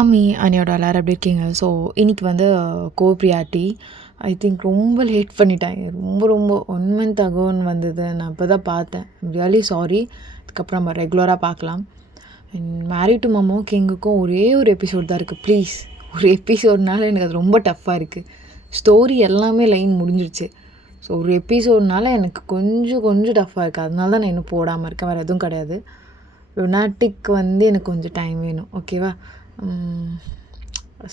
ஆமி அண்ணியோட எல்லாரும் எப்படி இருக்கீங்க? ஸோ இன்னைக்கு வந்து கோப்ரியாட்டி ஐ திங்க் ரொம்ப லேட் பண்ணிட்டாங்க. ரொம்ப ரொம்ப 1 மந்த் அகோன்னு வந்தது. நான் இப்போ தான் பார்த்தேன். Really sorry. அதுக்கப்புறம் நம்ம ரெகுலராக பார்க்கலாம். மேரிட் டு மம்மோ கிங்குக்கும் ஒரே ஒரு எபிசோட் தான் இருக்குது. ப்ளீஸ் ஒரு எபிசோட்னால எனக்கு அது ரொம்ப டஃப்பாக இருக்குது. ஸ்டோரி எல்லாமே லைன் முடிஞ்சிருச்சு. ஸோ ஒரு எபிசோட்னால எனக்கு கொஞ்சம் கொஞ்சம் டஃப்பாக இருக்குது. அதனால தான் நான் இன்னும் போடாமல் இருக்கேன். வேறு எதுவும் கிடையாது. லுனாட்டிக் வந்து எனக்கு கொஞ்சம் டைம் வேணும். ஓகேவா?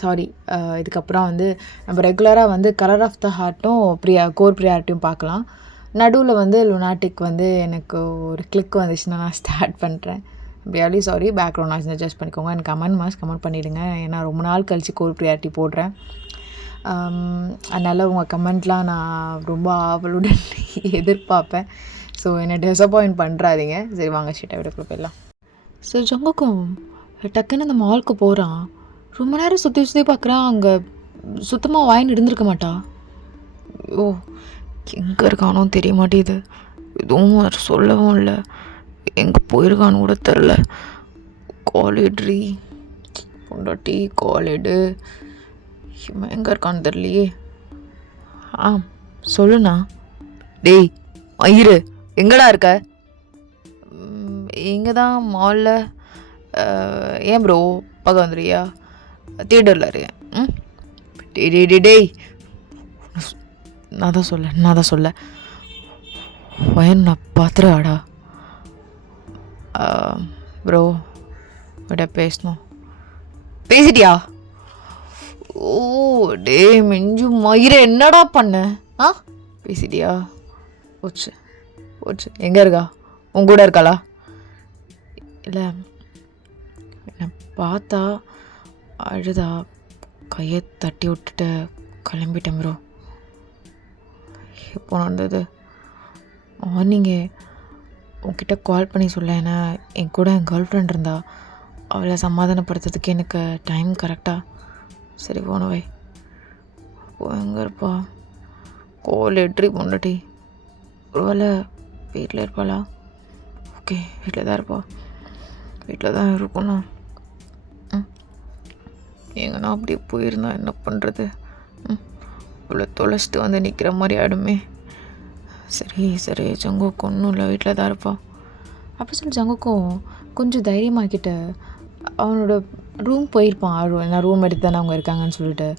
சாரி. இதுக்கப்புறம் வந்து நம்ம ரெகுலராக வந்து கலர் ஆஃப் த ஹார்ட்டும் கோர் ப்ரியாரிட்டியும் பார்க்கலாம். நடுவில் வந்து லுனாட்டிக் வந்து எனக்கு ஒரு கிளிக் வந்துச்சுன்னா நான் ஸ்டார்ட் பண்ணுறேன். Really sorry. Background noise adjust பண்ணிக்கோங்க. எனக்கு கமெண்ட் பண்ணிவிடுங்க. ஏன்னா ரொம்ப நாள் கழித்து கோர் ப்ரியாரிட்டி போடுறேன். அதனால் உங்கள் கமெண்ட்லாம் நான் ரொம்ப ஆவலுடன் எதிர்பார்ப்பேன். ஸோ என்னை டிசப்பாயிண்ட் பண்ணுறாதீங்க. சரி வாங்க ஸ்ட்ரெயிட்டாக வீடியோக்குள்ள போயிடலாம். ஸோ ஜொங்கக்கும் டக்குன்னு அந்த மாலுக்கு போகிறான். ரொம்ப நேரம் சுற்றி சுற்றி பார்க்குறான். அங்கே சுத்தமாக வாயின் இருந்திருக்க மாட்டா. ஓ, எங்கே இருக்கானோ தெரிய மாட்டேது. எதுவும் வேறு சொல்லவும் இல்லை. எங்கே போயிருக்கான்னு கூட தெரில. காலேட்ரி பொண்டாட்டி காலேடு இவன் எங்கே இருக்கான்னு தெரியலையே. ஆ சொல்லுண்ணா. டேய் மயிறு எங்கடா இருக்க? இங்கே தான் மாலில். ஏன் ப்ரோ பார்க்க வந்துடுறியா? தியேட்டரில் இருக்கேன். டேய் நான் தான் சொல்ல வயன் நான் பார்த்துறாடா. ப்ரோ விட பேசணும். பேசிட்டியா? ஓ டே மிஞ்சு மயிரை என்னடா பண்ண? பேசிட்டியா? போச்சு. எங்கே இருக்கா? உன் கூட இருக்காளா? இல்லை, என்னை பார்த்தா அழுதா, கையை தட்டி விட்டுட்டு கிளம்பிட்டேன் ப்ரோ. எப்போ நடந்தது? மார்னிங்கே உன்கிட்ட கால் பண்ணி சொல்ல. ஏன்னா என் கூட என் கேர்ள் ஃப்ரெண்ட் இருந்தா. அவளை சமாதானப்படுத்துறதுக்கு எனக்கு டைம் கரெக்டாக. சரி போனவை எங்கே இருப்பா? கோலேட்ரி பொண்டாட்டி. ஒரு வேளை வீட்டில் இருப்பாளா? ஓகே, வீட்டில் தான் இருப்பா. வீட்டில் தான் இருக்கணும். எங்கன்னா அப்படியே போயிருந்தா என்ன பண்ணுறது? இவ்வளோ தொலைச்சிட்டு வந்து நிற்கிற மாதிரி ஆகிடுமே. சரி ஜங்குக்கு ஒன்றும் இல்லை, வீட்டில் தான் இருப்பான். அப்படி சொல்லி ஜங்குக்கும் கொஞ்சம் தைரியமாக்கிட்டு அவனோட ரூம் போயிருப்பான். நான் ரூம் எடுத்து தானே அவங்க இருக்காங்கன்னு சொல்லிட்டு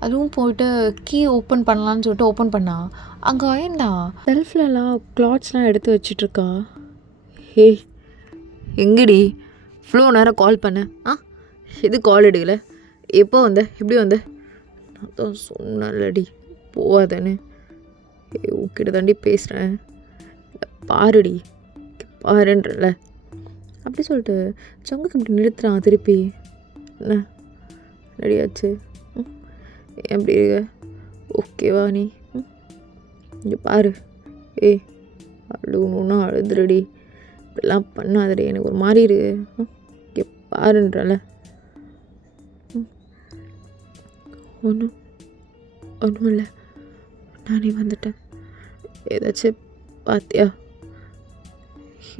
அது ரூம் போயிட்டு கீ ஓப்பன் பண்ணலான்னு சொல்லிட்டு ஓப்பன் பண்ணா. அங்கே ஆயண்டா செல்ஃப்லலாம் கிளாத்ஸ்லாம் எடுத்து வச்சிட்ருக்கா. ஏய் எங்கடி? இவ்வளோ நேரம் கால் பண்ண. எது கால் எடுக்கலை? எப்போ வந்த? எப்படி வந்த? நான் தான் சொன்னலடி போவாதானே. உன்கிட்ட தாண்டி பேசுகிறேன். பாருடி பாருன்றல. அப்படி சொல்லிட்டு ஜங்குக்கு இப்படி நிறுத்துறான். திருப்பி என்ன ரெடியாச்சு? எப்படி இருக்க? ஓகேவா நீ? இங்கே பாரு. அழுகணுன்னா அழுதுறடி. இப்படிலாம் பண்ணாதடி. எனக்கு ஒரு மாதிரி இருக்கு. இங்கே பாருன்றல. ஒன்றும் இல்லை, நானே வந்துட்டேன். ஏதாச்சும் பார்த்தியா?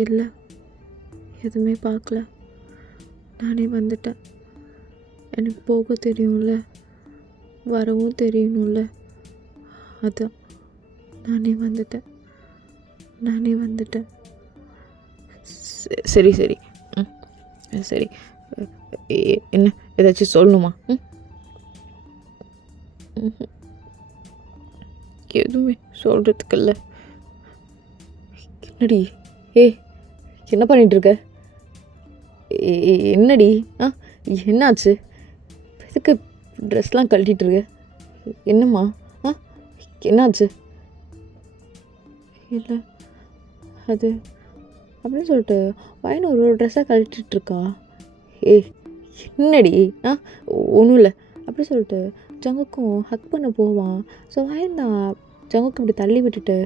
இல்லை, எதுவுமே பார்க்கல. நானே வந்துட்டேன். எனக்கு போக தெரியும்ல, வரவும் தெரியணும்ல. அதான் நானே வந்துட்டேன். சரி சரி என்ன ஏதாச்சும் சொல்லணுமா? எதுவுமே சொல்கிறதுக்கு இல்லை. என்னடி? என்ன பண்ணிகிட்ருக்க? என்னடி? என்னாச்சு? எதுக்கு ட்ரெஸ்லாம் கழட்டிகிட்ருக்க? என்னம்மா? என்னாச்சு? இல்லை அது அப்படின்னு சொல்லிட்டு வயனு ஒரு ட்ரெஸ்ஸாக கழட்டிகிட்ருக்கா. என்னடி? ஒன்றும் இல்லை அப்படி சொல்லிட்டு ஜங்குக்கும் ஹக் பண்ண போவான். ஸோ வயன்தான் ஜங்குக்கு இப்படி தள்ளி விட்டுட்டு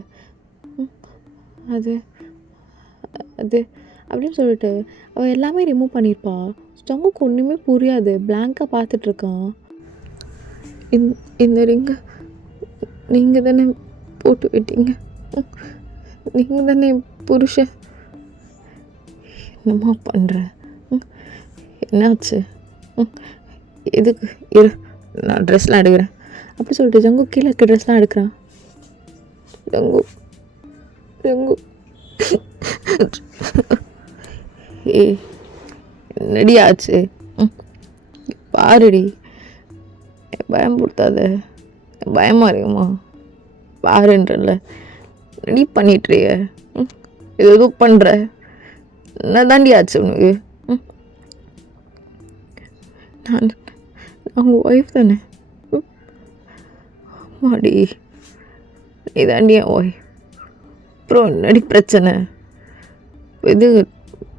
அது அது அப்படின்னு சொல்லிட்டு அவள் எல்லாமே ரிமூவ் பண்ணியிருப்பா. ஜங்குக்கு ஒன்றுமே புரியாது. பிளாங்காக பார்த்துட்ருக்கான். இந்த ரிங்கை நீங்கள் தானே போட்டு விட்டீங்க? நீங்கள் தானே புருஷன்? என்னம்மா பண்ணுற? என்னாச்சு? எதுக்கு இரு, நான் ட்ரெஸ்லாம் எடுக்கிறேன் அப்படி சொல்லிட்டு ஜங்கு கீழே இருக்க ட்ரெஸ்லாம் எடுக்கிறான். ஜங்கு ஜங்கு ஏய் என்னடி ஆச்சு? பாருடி, பயம் கொடுத்தாத, பயமாக இருக்குமா? பாருன்றல ரெடி பண்ணிட்டுறிய, இது எதுவும் பண்ணுற, என்ன தாண்டி ஆச்சு உனக்கு? நான் உங்கள் ஒய்ஃப் தானே? மாடி நீ தாண்டி என் ஒய்ஃப், அப்புறம் என்னடி பிரச்சனை? இது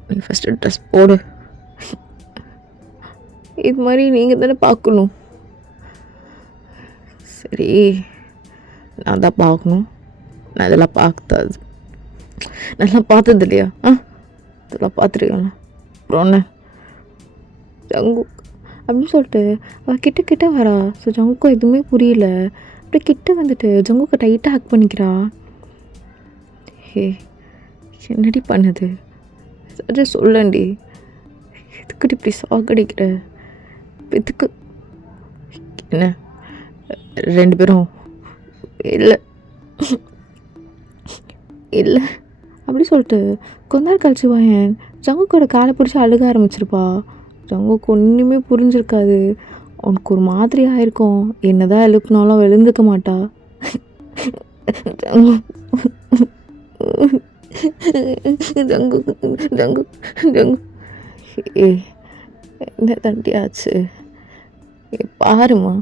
நீ ஃபஸ்ட்டு ட்ரெஸ் போடு, இது மாதிரி நீங்கள் தானே பார்க்கணும். சரி நான் தான் பார்க்கணும், நான் இதெல்லாம் பார்த்தது நல்லா பார்த்தது இல்லையா? இதெல்லாம் பார்த்துருக்கேன். அப்புறம் என்ன ஜங்கு அப்படின்னு சொல்லிட்டு அவள் கிட்ட கிட்ட வரா. ஸோ ஜங்குக்கும் எதுவுமே புரியல. அப்படி கிட்ட வந்துட்டு ஜங்குக்கு டைட்டாக ஹக் பண்ணிக்கிறா. ஹே என்னடி பண்ணுது? சரி சொல்லண்டி, எதுக்குடி இப்படி சாகடிக்கிற? எதுக்கு? என்ன 2 பேரும் இல்லை இல்லை அப்படி சொல்லிட்டு கொஞ்ச நேரம் கழிச்சு வாயன் ஜங்குக்கோட காலை பிடிச்சி அழுக ஆரம்பிச்சிருப்பா. ஜங்குக்கு ஒன்றுமே புரிஞ்சிருக்காது. அவனுக்கு ஒரு மாதிரி ஆயிருக்கும். என்னதான் எழுப்புனாலும் அவள் எழுந்துக்க மாட்டா. ஜங்கு ஜங்கு ஜங்கு ஜங்கு ஏ என்ன தண்டி ஆச்சு? பாருமா,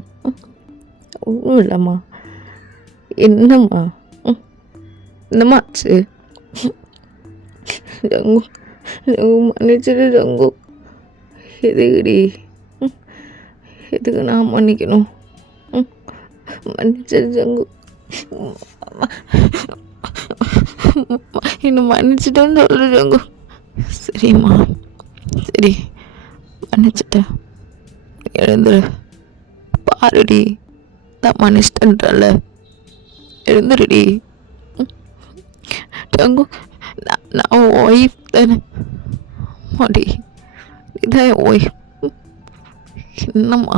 ஒன்றும் இல்லைம்மா. என்னம்மா என்னம்மா ஆச்சு? ஜங்கு ஜங்கு மன்னிச்சிடு ஜங்கு. எதுக்குடி, எதுக்கு நான் மன்னிக்கணும்? மன்னிச்சிடு ஜங்கு, என்ன மன்னிச்சிட்டேன்னு சொல்லு ஜங்கு. சரிம்மா சரி மன்னிச்சிட்டேன், எழுந்துரு. பாருடி நான் மன்னிச்சிட்டேன்றல, எழுந்துருடி. ஜங்கு நான் ஒய்ஃப் தானே மாடி, இதான் என் ஒய்ஃப். என்னம்மா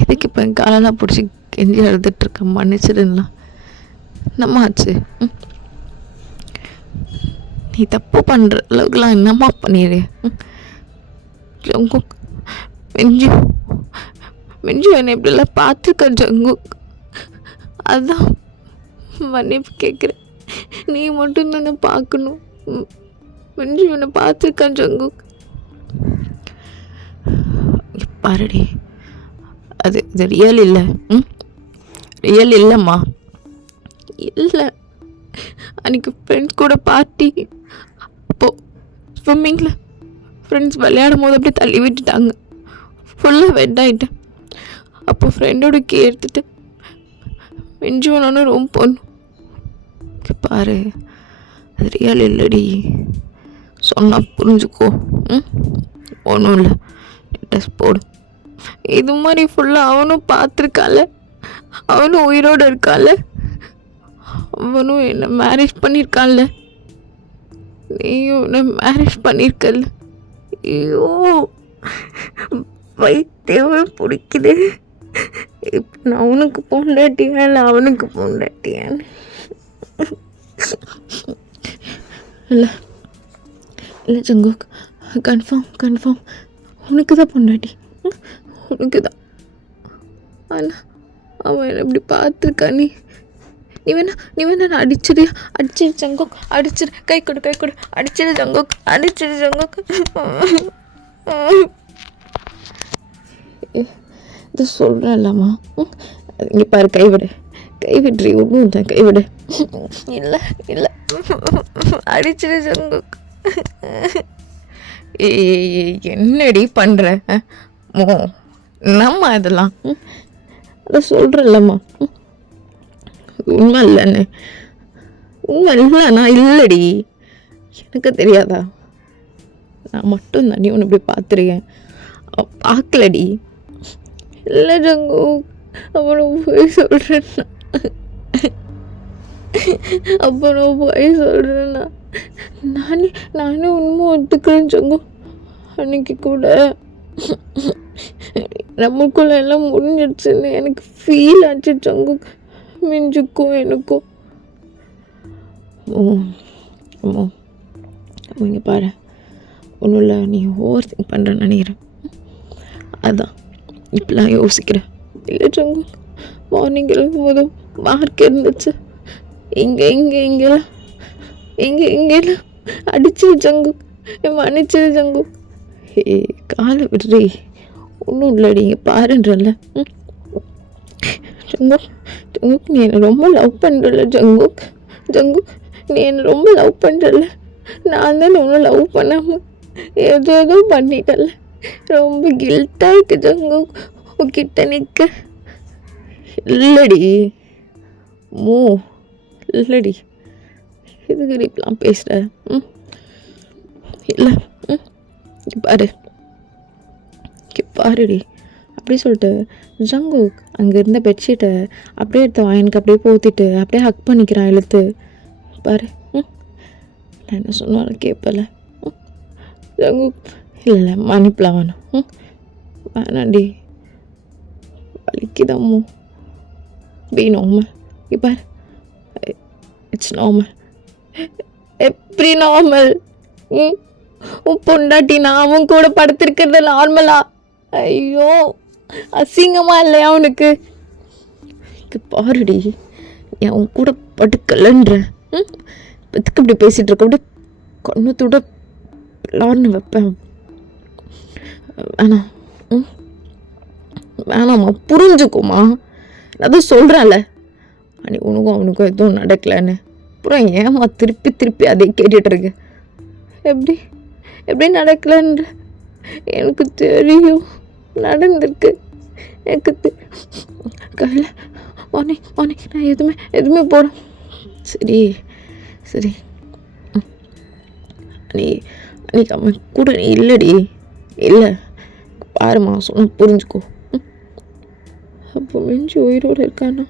இதுக்கு இப்போ என் காலெல்லாம் பிடிச்சி கெஞ்சி அழுதுட்டுருக்கேன், மன்னிச்சிடுங்களா? என்னம்மா ஆச்சு? நீ தப்பு பண்ணுற அளவுக்குலாம் என்னம்மா பண்ணிடு? ஜங்கு மெஞ்சு மெஞ்சு என்னை இப்படிலாம் பார்த்துருக்க ஜங்கு, அதான் மன்னிப்பு கேட்குறேன். நீ மட்டும் தானே பார்க்கணும். மெஞ்சு என்னை பார்த்துருக்கான் ஜங்கு. பாருடி, அது இது ரியல் இல்லை, ரியல் இல்லைம்மா. இல்லை அன்றைக்கி ஃப்ரெண்ட்ஸ் கூட பார்ட்டி, அப்போது ஸ்விம்மிங்கில் ஃப்ரெண்ட்ஸ் விளையாடும் போது அப்படியே தள்ளி விட்டுட்டாங்க, ஃபுல்லாக வெட் ஆகிட்டேன். அப்போ ஃப்ரெண்டோட கீ எடுத்துட்டு மெஞ்சு வேணும்னு ரொம்ப போகணும். பாரு அது ரியல் இல்லடி, சொன்னால் புரிஞ்சுக்கோ. ஒன்றும் இல்லை, ட்ரெஸ் போடு. இது மாதிரி ஃபுல்லாக அவனும் பார்த்துருக்கால, அவனும் உயிரோடு இருக்கால, அவனும் என்னை மேரேஜ் பண்ணியிருக்கான்ல, நீயும் என்னை மேரேஜ் பண்ணியிருக்கல. ஐயோ வைத்தியமே பிடிக்குது. இப்போ நான் அவனுக்கு பொண்டாட்டியா இல்லை அவனுக்கு பொண்டாட்டியான்னு? இல்லை இல்லை ஜங்கு, கன்ஃபார்ம் உனக்கு தான் பொண்டாட்டி, உனக்கு தான். ஆனால் அவன் என்னை இப்படி பார்த்துருக்கா. நீ வேணா நான் அடிச்சிடு ஜங்கு, அடிச்சிடு, கை கொடு அடிச்சிடு ஜங்கு, அடிச்சிடு ஜங்கு. இது சொல்கிறேன் இல்லாமா? இங்கே பாரு, கைவிட்றி, ஒன்றும் இல்லை, கைவிடு. இல்லை அடிச்சிடு ஜங்கு. என்னடி பண்ணுற? என்னம்மா இதெல்லாம்? அதை சொல்கிறேன்லம்மா, உண்மை இல்லைன்னு. உண்மை இல்லைண்ணா இல்லடி, எனக்கு தெரியாதா? நான் மட்டும் தாண்டி ஒன்று இப்படி பார்த்துருக்கேன், பார்க்கலடி. இல்லை ஜங்கு, அவனை போய் சொல்கிறேன்னா, நானே உண்மை ஒத்துக்கிறேன் ஜங்கு. அன்னைக்கு கூட நமக்குள்ள எல்லாம் முடிஞ்சிடுச்சுன்னு எனக்கு ஃபீல் ஆச்சு ஜங்குக். மிஞ்சுக்கும் எனக்கும். அம்மா இங்கே பாரு, ஒன்றும் இல்லை, நீ ஓவர் திங்க் பண்ணுறேன்னு நினைக்கிறேன். அதான் இப்படிலாம் யோசிக்கிறேன். இல்லை ஜங்குக், மார்னிங் எழுதும் போதும் மார்க் இருந்துச்சு. இங்கெல்லாம் அடிச்சிரு ஜங்குக், மன்னிச்சிரு ஜங்குக். காலை விடுறி, ஒன்றும் இல்லடி, இங்கே பாருன்றல. ஜங்குக் நீ என்னை ரொம்ப லவ் பண்ணுறல. ஜங்குக் நீ என்னை ரொம்ப லவ் பண்ணுறல. நான் தான் ஒன்றும் லவ் பண்ணாமல் ஏதோ பண்ணிட்டல. ரொம்ப கில்ட்டாக இருக்கு ஜங்குக் உன்கிட்ட நிற்க. இல்லடி இல்லடி, எதுக்கு இப்பெல்லாம் பேசுகிற? இல்லை பாருடி அப்படி சொல்லிட்டு ஜங்குக் அங்கே இருந்த பெட்ஷீட்டை அப்படியே எடுத்து வாயனுக்கு அப்படியே போத்திட்டு அப்படியே ஹக் பண்ணிக்கிறான் இழுத்து. பாரு, நான் என்ன சொன்னாலும் கேட்பல. ஜங்குக் இல்லை மன்னிப்பலாம் வேணும். வேணாண்டி, வலிக்குதாமோ. Be normal. பாரு, இட்ஸ் நார்மல். எப்படி நார்மல்? உன் பொண்டாட்டி நாமும் கூட படுத்திருக்கிறது நார்மலா? ஐயோ, அசிங்கமா இல்லையா உனக்கு? இது பாருடி, என் உன் கூட படுக்கலன்ற எதுக்கு இப்படி பேசிகிட்டு இருக்க? அப்படியே கண்ணத்தோட விளாட்னு வைப்பேன். வேணாம்மா, புரிஞ்சுக்கோமா. நான் தான் சொல்கிறேன்ல, அன்னைக்கு உனக்கும் அவனுக்கும் எதுவும் நடக்கலைன்னு. அப்புறம் ஏம்மா திருப்பி அதே கேட்டுட்ருக்கு? எப்படி நடக்கலன்ற எனக்கு தெரியும். நடந்திருக்கு எனக்கு கையில். மார்னிங் நான் எதுவுமே போட. சரி அன்னைக்கு அவன் கூட நீ இல்லடி. இல்லை பாருமா, சொன்ன புரிஞ்சுக்கோ. அப்போ மிஞ்சி உயிரோடு இருக்கானா?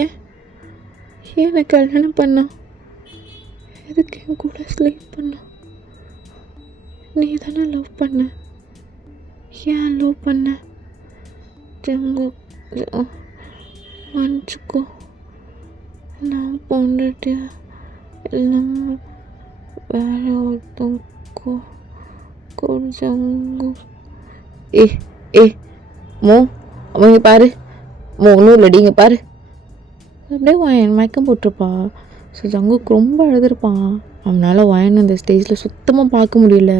ஏன் என்னை கல்யாணம் பண்ணா? எதுக்கு என் கூட ஸ்லீப் பண்ணா? நீ தானே லவ் பண்ண. ஏன் லவ் பண்ண? மன்னிச்சுக்கோ, நான் பொண்டாட்டியா இல்லாமல் வேற ஒருத்தங்கோ கொஞ்சம். மோ அவங்க பாரு, ஒன்றும் இல்லடி, இங்கே பாரு. அப்படியே வாயன் மயக்கம் போட்டிருப்பா. ஸோ ஜங்குக்கு ரொம்ப அழுதுருப்பான். அவனால் வாயன் அந்த ஸ்டேஜில் சுத்தமாக பார்க்க முடியல.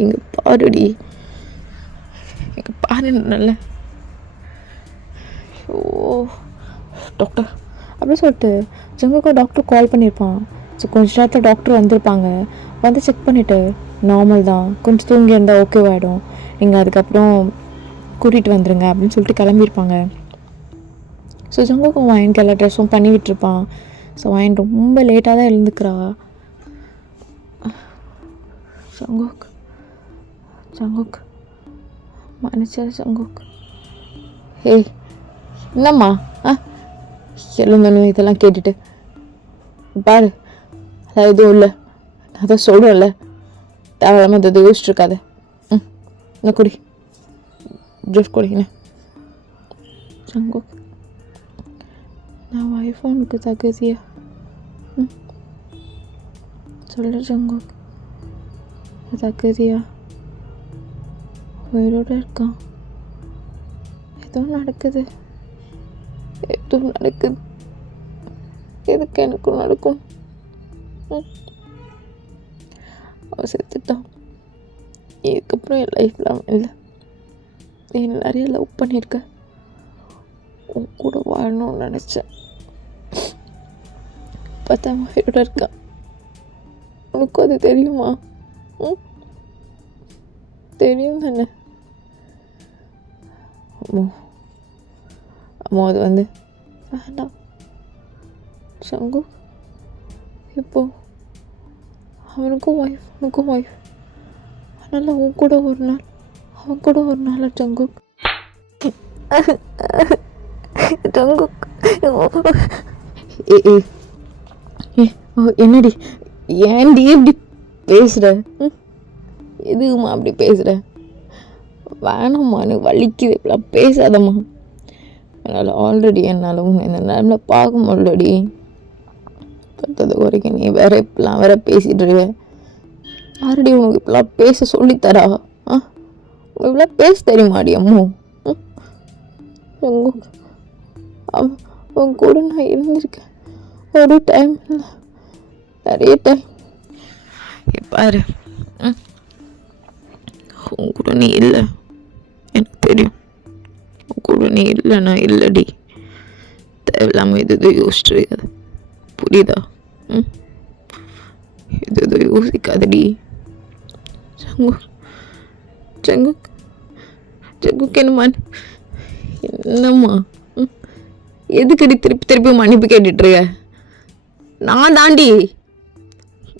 இங்கே பாருடி, இங்கே பாரு நல்ல. ஓ டாக்டர் அப்படின்னு சொல்லிட்டு ஜங்குக்கு டாக்டர் கால் பண்ணியிருப்பான். ஸோ கொஞ்ச நேரத்தில் டாக்டர் வந்திருப்பாங்க. வந்து செக் பண்ணிவிட்டு நார்மல் தான், கொஞ்சம் தூங்கி இருந்தால் ஓகேவாகிடும், நீங்கள் அதுக்கப்புறம் கூட்டிகிட்டு வந்துடுங்க அப்படின்னு சொல்லிட்டு கிளம்பியிருப்பாங்க. ஸோ ஜங்குக்கும் வாயனுக்கு எல்லா ட்ரெஸ்ஸும் பண்ணி விட்டுருப்பான். ஸோ வாயன் ரொம்ப லேட்டாக தான் எழுந்துக்கிறா. Jungkook மன்னிச்சாரு Jungkook. என்னம்மா எழுந்தணும் இதெல்லாம் கேட்டுட்டு பாரு, அதான் எதுவும் இல்லை, நான் தான் சொல்கிறேன்ல, தேவையில்லாமல் அதை யோசிச்சுருக்காத. என்ன குடி, ஜூஸ் குடிங்க. ஜங்குக், நான் ஐஃபோனுக்கு தகுதியா? சொல்லு ஜங்குக், தகுதியா? உயிரோடு இருக்கான். ஏதோ நடக்குது. எதுக்கு எனக்கும் நடக்கும்? அவன் செத்துட்டான். இதுக்கப்புறம் என் லைஃப்லாம் இல்லை. நீ நிறைய லவ் பண்ணியிருக்க, உன் கூட வாழணும்னு நினச்சேன். பார்த்தா உயிரோட இருக்கான். உனக்கும் அது தெரியுமா? தெரியும் தானே? அம்மா அது வந்து வேண்டாம் சங்கு. இப்போ அவனுக்கும் ஒய்ஃப், உனக்கும் ஒய்ஃப். அதனால் அவன் கூட ஒரு நாள் ஜங்குக். ஜங்குக் என்னடி ஏன்டி இப்படி பேசுகிற? எதுக்குமா அப்படி பேசுகிற? வேணாம்மா, எனக்கு வலிக்குது, இப்படிலாம் பேசாதம்மா. என்னால் ஆல்ரெடி என்னால் உன்னை இந்த நேரமில் பார்க்க முடியலடி. பத்தது வரைக்கும் நீ வேற இப்படிலாம் வேற பேசிகிட்டு இருக்க. யாரடி உனக்கு இப்படிலாம் பேச சொல்லித்தரா? உனக்கு இப்படிலாம் பேச தெரியுமாடி அம்மோ? அவன் கூட நான் இருந்திருக்கேன் ஒரு டைம் இல்லை, நிறைய டைம். பாரு, உன் கூட நீ இல்லை, எனக்கு தெரியும். உன் கூட நீ இல்லை, நான் இல்லைடி. தேவையில்லாமல் எது யோசிச்சுட்டு இருக்காது, புரியுதா? எது யோசிக்காதடி. ஜங்குக் என்னம்மா, எதுக்கடி திருப்பி மன்னிப்பு கேட்டுட்ருக்க?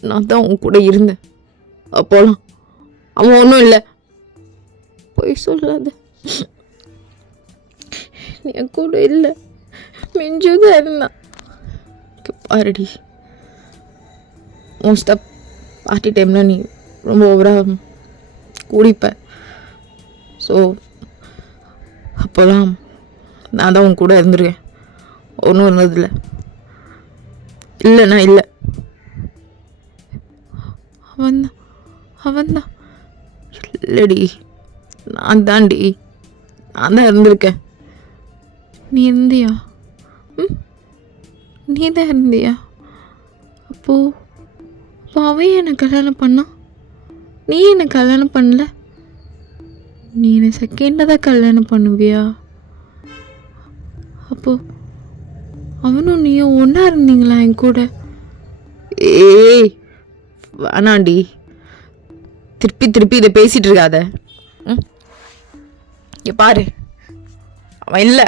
நான் தான் உன் கூட இருந்தேன் அப்போலாம். அவன் ஒன்றும் இல்லை, போய் சொல்லாத. நீ என் கூட இல்லை, மிஞ்சுதான் இருந்தான். பாருடி, மோஸ்ட்டாக பார்ட்டி டைமில் நீ ரொம்ப ஓவராக குடிப்ப. ஸோ அப்போல்லாம் நான் தான் உன் கூட இருந்திருக்கேன், ஒன்றும் இருந்ததில்லை. இல்லைண்ணா இல்லை, அவன்தான் இல்லைடி, நான் தான் இருந்திருக்கேன். நீ இருந்தியா? நீ தான் இருந்தியா? அப்போ அவன் என்னை கல்யாணம் பண்ணான், நீ என்னை கல்யாணம் பண்ணல. நீ என்னை செகண்டாக தான் கல்யாணம் பண்ணுவியா? அப்போ அவனும் நீயும் ஒன்றா இருந்தீங்களா என் கூட? ஏய் வேணாண்டி, திருப்பி இதை பேசிகிட்டு இருக்காத. பாரு, அவன் இல்லை,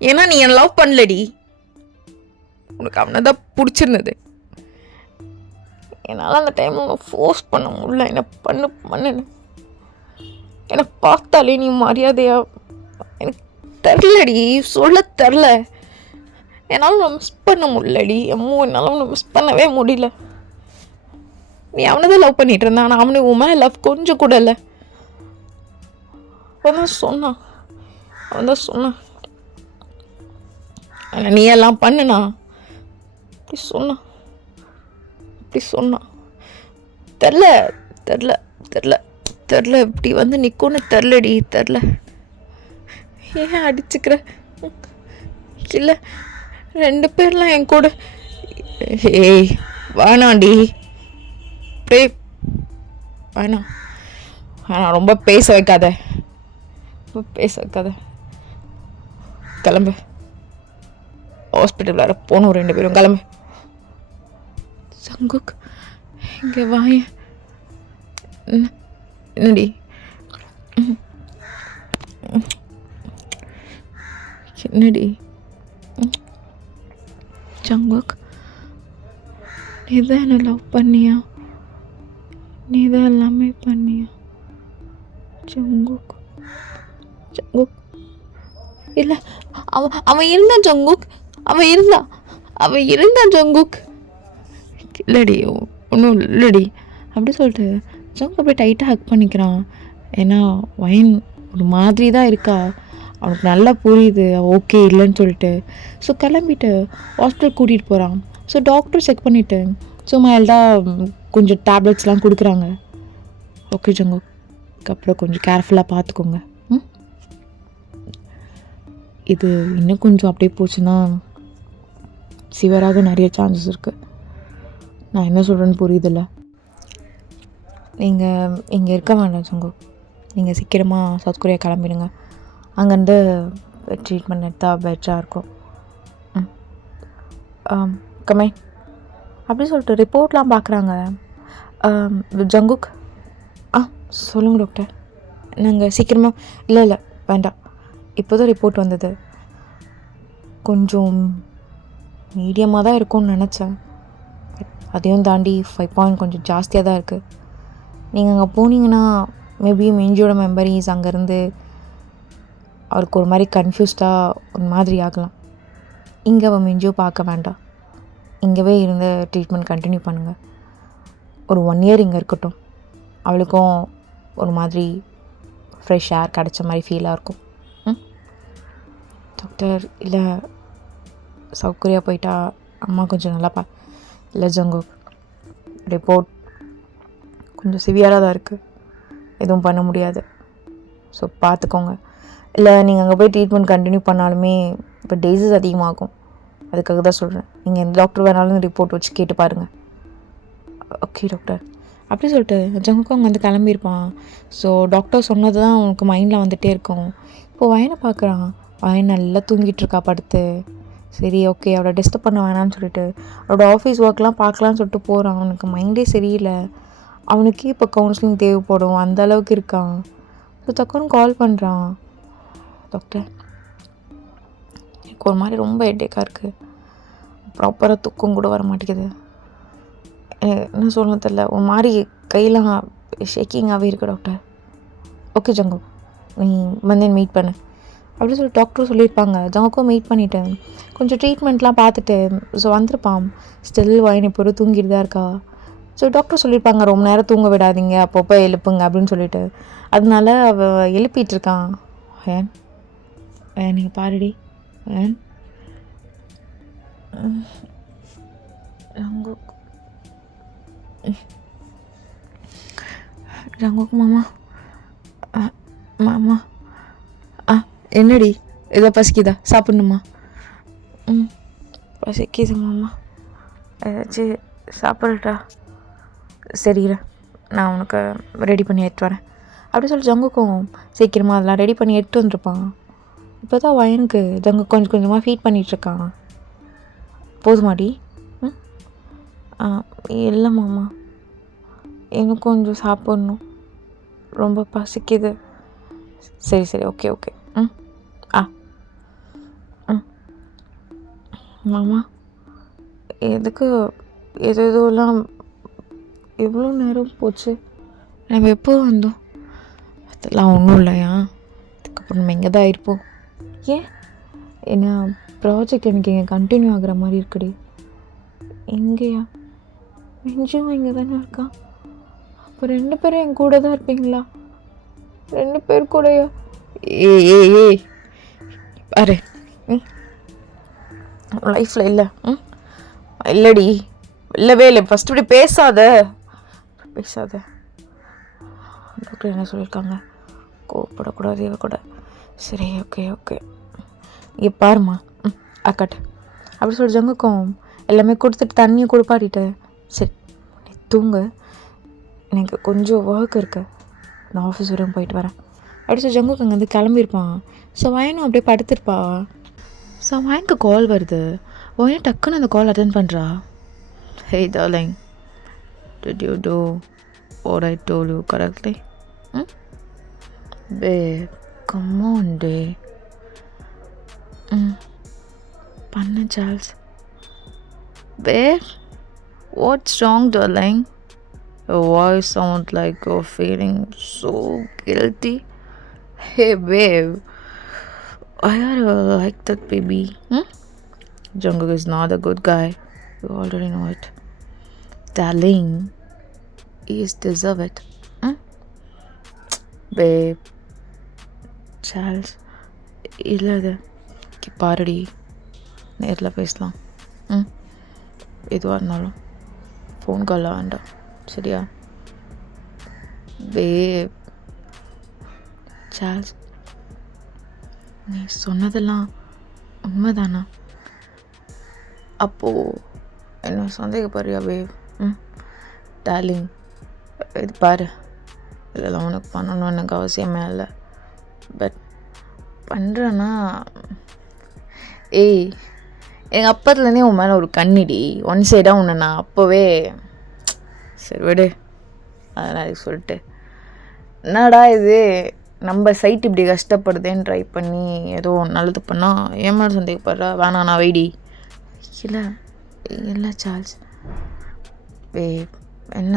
ஏன்னா நீ என்னை லவ் பண்ணலடி. உனக்கு அவனை தான் பிடிச்சிருந்தது. என்னால் அந்த டைம் உன்னை ஃபோர்ஸ் பண்ண முடியல. என்ன பண்ணு என்னை பார்த்தாலே நீ மரியாதையா, எனக்கு தெரிலடி, சொல்ல தெரில. என்னால் உன்னை மிஸ் பண்ண முடியலடி அம்மோ, என்னால் உன்னை மிஸ் பண்ணவே முடியல. நீ அவனை தான் லவ் பண்ணிட்டு இருந்தான், ஆனால் அவனுக்கு உன் மேலே லவ் கொஞ்சம் கூட இல்லை. அவன் தான் சொன்னான் ஆனால் நீ எல்லாம் பண்ணுனா இப்படி சொன்னான். தெரில இப்படி வந்து நிற்கும்னு தெரிலடி. ஏன் அடிச்சுக்கிற? இல்லை, 2 பேர்லாம் என் கூட. ஏய் வேணாண்டி, வேணாம், ரொம்ப பேச வைக்காத. கிளம்பு, ஹாஸ்பிட்டல் வேறு போகணும், 2 பேரும் கிளம்பு. ஜங்குக் இங்கே வாய. என்னடி? என்னடி ஜங்குக், நீ தான் என்னை லவ் பண்ணியா? நீ தான் எல்லாமே பண்ணியா? ஜங்குக் இல்லை, அவன் இருந்தான் ஜங்குக், அவன் இருந்தான் ஜங்குக். இல்லடி, ஒன்றும் இல்லடி அப்படி சொல்லிட்டு ஜங்குக் அப்படியே டைட்டாக ஹக் பண்ணிக்கிறான். ஏன்னா வயன் ஒரு மாதிரி தான் இருக்கா, அவனுக்கு நல்லா புரியுது ஓகே இல்லைன்னு சொல்லிட்டு. ஸோ கிளம்பிட்டு ஹாஸ்பிட்டல் கூட்டிகிட்டு போகிறான். ஸோ டாக்டர் செக் பண்ணிவிட்டு ஸோ மைல்டாக கொஞ்சம் டேப்லெட்ஸ்லாம் கொடுக்குறாங்க. ஓகே ஜங்குக், அப்புறம் கொஞ்சம் கேர்ஃபுல்லாக பார்த்துக்கோங்க. இது இன்னும் கொஞ்சம் அப்படியே போச்சுன்னா சிவராக நிறைய சான்சஸ் இருக்குது. நான் என்ன சொல்கிறேன்னு புரியுதில்ல. நீங்கள் இங்கே இருக்க வேண்டாம் ஜங்குக், நீங்கள் சீக்கிரமாக சவுத் கொரியா கிளம்பிடுங்க. அங்கேருந்து ட்ரீட்மெண்ட் எடுத்தால் பெட்டராக இருக்கும். கமே அப்படி சொல்லிட்டு ரிப்போர்ட்லாம் பார்க்குறாங்க. ஜங்குக் சொல்லுங்கள் டாக்டர். நாங்கள் சீக்கிரமாக இல்லை வேண்டாம், இப்போ தான் ரிப்போர்ட் வந்தது. கொஞ்சம் மீடியமாக தான் இருக்கும்னு நினச்சேன், அதையும் தாண்டி 5 பாயிண்ட் கொஞ்சம் ஜாஸ்தியாக தான் இருக்குது. நீங்கள் அங்கே போனீங்கன்னா மேபி மிஞ்சியோட மெமரிஸ் அங்கேருந்து அவருக்கு ஒரு மாதிரி கன்ஃபியூஸ்டாக ஒரு மாதிரி ஆகலாம். இங்கே அவன் மிஞ்சியோ பார்க்க வேண்டாம். இங்கேவே இருந்து ட்ரீட்மெண்ட் கண்டினியூ பண்ணுங்கள். ஒரு 1 இயர் இங்கே இருக்கட்டும். அவளுக்கும் ஒரு மாதிரி ஃப்ரெஷ் ஏர் கிடச்ச மாதிரி ஃபீலாக இருக்கும். டாக்டர், இல்லை சௌகரியா போயிட்டா அம்மா கொஞ்சம் நல்லா இல்லை ஜங்கு, ரிப்போர்ட் கொஞ்சம் சிவியராக தான் இருக்குது, எதுவும் பண்ண முடியாது. ஸோ பார்த்துக்கோங்க. இல்லை நீங்கள் அங்கே போய் ட்ரீட்மெண்ட் கண்டினியூ பண்ணாலுமே இப்போ டேஸஸ் அதிகமாகும். அதுக்காக தான் சொல்கிறேன். நீங்கள் எந்த டாக்டர் வேணாலும் ரிப்போர்ட் வச்சு கேட்டு பாருங்கள். Okay doctor. அப்படி சொல்லிட்டு ஜங்குக்கும் அங்கே வந்து கிளம்பியிருப்பான். ஸோ டாக்டர் சொன்னது தான் அவனுக்கு மைண்டில் வந்துகிட்டே இருக்கும். இப்போது வயனை பார்க்குறான். வயன் நல்லா தூங்கிட்டு இருக்கா படுத்து. சரி ஓகே, அவளை டிஸ்டர்ப் பண்ண வேணான்னு சொல்லிட்டு அவளோட ஆஃபீஸ் ஒர்க்லாம் பார்க்கலான்னு சொல்லிட்டு போகிறான். அவனுக்கு மைண்டே சரியில்லை. அவனுக்கே இப்போ கவுன்சிலிங் தேவைப்படும், அந்த அளவுக்கு இருக்கான். ஸோ டக்குன்னு கால் பண்ணுறான். டாக்டர், எனக்கு ஒரு மாதிரி ரொம்ப ஹெட்டேக்காக இருக்குது, ப்ராப்பராக தூக்கம் கூட வர மாட்டேங்குது, என்ன சொல்லணும் தெரில, ஒரு மாதிரி கையெல்லாம் ஷேக்கிங்காகவே இருக்குது டாக்டர். ஓகே ஜங்கு, நீ வந்து மீட் பண்ணு அப்படின்னு சொல்லி டாக்டரும் சொல்லியிருப்பாங்க. ஜங்குக்கும் மீட் பண்ணிவிட்டு கொஞ்சம் ட்ரீட்மெண்ட்லாம் பார்த்துட்டு ஸோ வந்திருப்பான். ஸ்டில் வயன் இப்போ தூங்கிட்டு தான் இருக்கா. ஸோ டாக்டர் சொல்லியிருப்பாங்க ரொம்ப நேரம் தூங்க விடாதீங்க, அப்பப்போ எழுப்புங்க அப்படின்னு சொல்லிட்டு. அதனால அவள் எழுப்பிட்டுருக்கான். வேன் வேன் நீங்கள் பாருடி வேன். ஜங்குக் மாமா, மாமா என்னடி ஏதோ பசிக்குதா, சாப்பிட்ணுமா? பசிக்குது மாமா, ஏதாச்சும் சாப்பிட்றட்டா? சரிடா, நான் உனக்கு ரெடி பண்ணி எடுத்து வரேன் அப்படி சொல்லி ஜங்குக்கும் சீக்கிரமாக அதெல்லாம் ரெடி பண்ணி எடுத்து வந்துருப்பான். இப்போ தான் வயனுக்கு ஜங்கு கொஞ்சம் கொஞ்சமாக ஃபீட் பண்ணிகிட்ருக்கான். போதுமாடி? இல்லை மாமா, எனக்கு கொஞ்சம் சாப்பிட்ணும், ரொம்ப பசிக்குது. சரி சரி, ஓகே ஓகே. மாமா, எதுக்கு எதெல்லாம் எவ்வளோ நேரம் போச்சு? நம்ம எப்போ வந்தோம்? அதெல்லாம் ஒன்றும் இல்லையா, அதுக்கப்புறம் நம்ம எங்கே தான் இருப்போம். ஏன் என்ன ப்ராஜெக்ட் எனக்கு இங்கே கண்டினியூ ஆகுற மாதிரி இருக்குடி. எங்கேயா? நெஞ்சும் இங்கே தானே இருக்கான். அப்போ 2 பேரும் என் கூட தான் இருப்பீங்களா? 2 பேர் கூடயா? ஏய் பாரு, லைஃப்பில் இல்லை. இல்லடி, இல்லவே இல்லை. ஃபஸ்ட்டு இப்படி பேசாத. டாக்டர் என்ன சொல்லியிருக்காங்க? கோவப்படக்கூடாது இவ கூட. சரி ஓகே ஓகே, இங்கே பாருமா, அக்கட்டு அப்படி சொல்லி ஜங்குக்கும் எல்லாமே கொடுத்துட்டு தண்ணியை கொடுப்பாட்டிட்டு சரி நீ தூங்கு, எனக்கு கொஞ்சம் ஒர்க் இருக்கு, நான் ஆஃபீஸ் வரையும் போயிட்டு வரேன் அப்படி சொல்லி ஜங்குக்கு அங்கே வந்து கிளம்பியிருப்பான். ஸோ வயனும் அப்படியே படுத்திருப்பா. ஸோ வயனுக்கு கால் வருது. வயனும் டக்குன்னு அந்த கால் அட்டென்ட் பண்ணுறா. Hey darling, did you do what I told you correctly? Babe, come on day. Panna Charles. Babe, what's wrong darling? Your voice sounds like you're feeling so guilty. Hey babe, why are you like that baby? Jungkook is not a good guy. You already know it. Darling, he is deserve it. Babe, Charles, இல்லை பாருடி, நேரில் பேசலாம். எதுவாக இருந்தாலும் phone காலில் வேண்டாம், சரியா? பேப், Charles, நீ சொன்னதெல்லாம் உண்மைதானா? அப்போது என்ன சந்தேகப்படுறியா பேப்? டார்லிங், இது பாரு, இதெல்லாம் உனக்கு பண்ணணும்னு எனக்கு அவசியமே இல்லை. பட் பண்ணுறேன்னா, ஏய் எங்கள் அப்பத்துலேருந்தே உன் மேலே ஒரு கண்ணிடி, ஒன் சைடாக உன்னை நான் அப்போவே சரி விடு, அதனால் சொல்லிட்டு என்னடா இது நம்ம சைட் இப்படி கஷ்டப்படுதேன்னு ட்ரை பண்ணி ஏதோ நல்லது பண்ணால் ஏன் மேலே சந்தேகப்படுறா? வேணாண்ணா வெயிடி. இல்லை சார்ல்ஸ், என்ன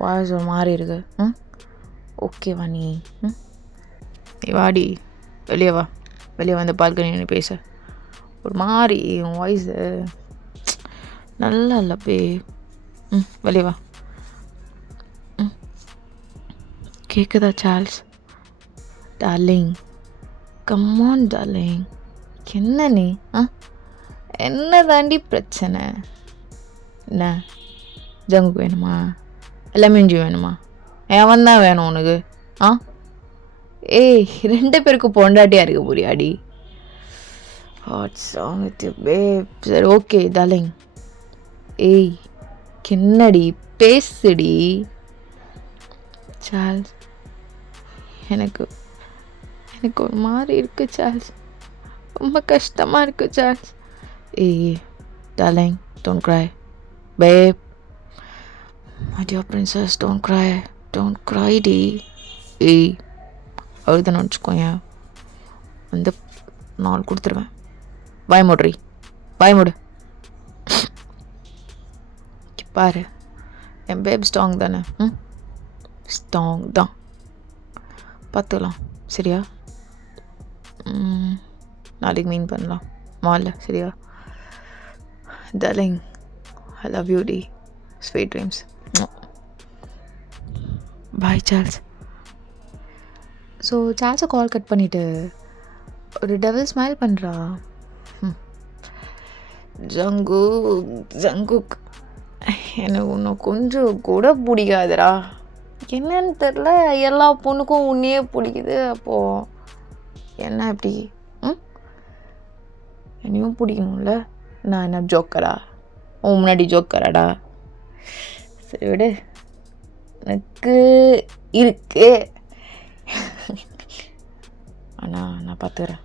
வாய்ஸ் ஒரு மாதிரி இருக்கு? ஓகேவா நீ? வாடி, வெளியே வா, வெளியே வந்து பால்கனி பேச. ஒரு மாதிரி உன் வாய்ஸு நல்லா இல்லை பே. வெளியே வா. கேட்குதா சார்ல்ஸ்? Darling, come on darling. என்ன நீ என்ன தாண்டி பிரச்சனை? என்ன ஜங்குக்கு வேணுமா? லெமன் வேணுமா? எவன் தான் வேணும் உனக்கு? ஏய், 2 பேருக்கு பொண்டாட்டியாக இருக்க புரியாடி. சரி ஓகே டார்லிங். ஏய், என்னடி பேசுடி. சார்ல்ஸ், எனக்கு ஒரு மாதிரி இருக்குது சார்ல்ஸ். ரொம்ப கஷ்டமாக இருக்குது சார்ல்ஸ். ஏய் darling, don't cry babe. My dear princess, don't cry டி. ஏய், அழுதுன்னு வச்சுக்கோங்க, வந்து 4 கொடுத்துருவேன். வாய் மூடு. பாரு, என் பேப் ஸ்ட்ராங் தானே? ஸ்ட்ராங் தான். பார்த்துக்கலாம் சரியா? நாளைக்கு மீன் பண்ணலாம் மாலில் சரியா? டார்லிங், ஐ லவ் யூ டி. Sweet dreams. Bye Charles. So சார்ல்ஸை கால் கட் பண்ணிவிட்டு ஒரு டெவல் ஸ்மைல் பண்ணுறா. ஜங்குக், எனக்கு உன்னை கொஞ்சம் கூட பிடிக்காதுடா. என்னன்னு தெரில, எல்லா பொண்ணுக்கும் உன்னையே பிடிக்குது. அப்போது என்ன இப்படி? என்னையும் பிடிக்கணும்ல. நான் என்ன ஜோக்கரா? முன்னாடி ஜோக்கராடா? சரி விடு, எனக்கு இருக்கு. ஆனால் நான் பார்த்துக்கிறேன்.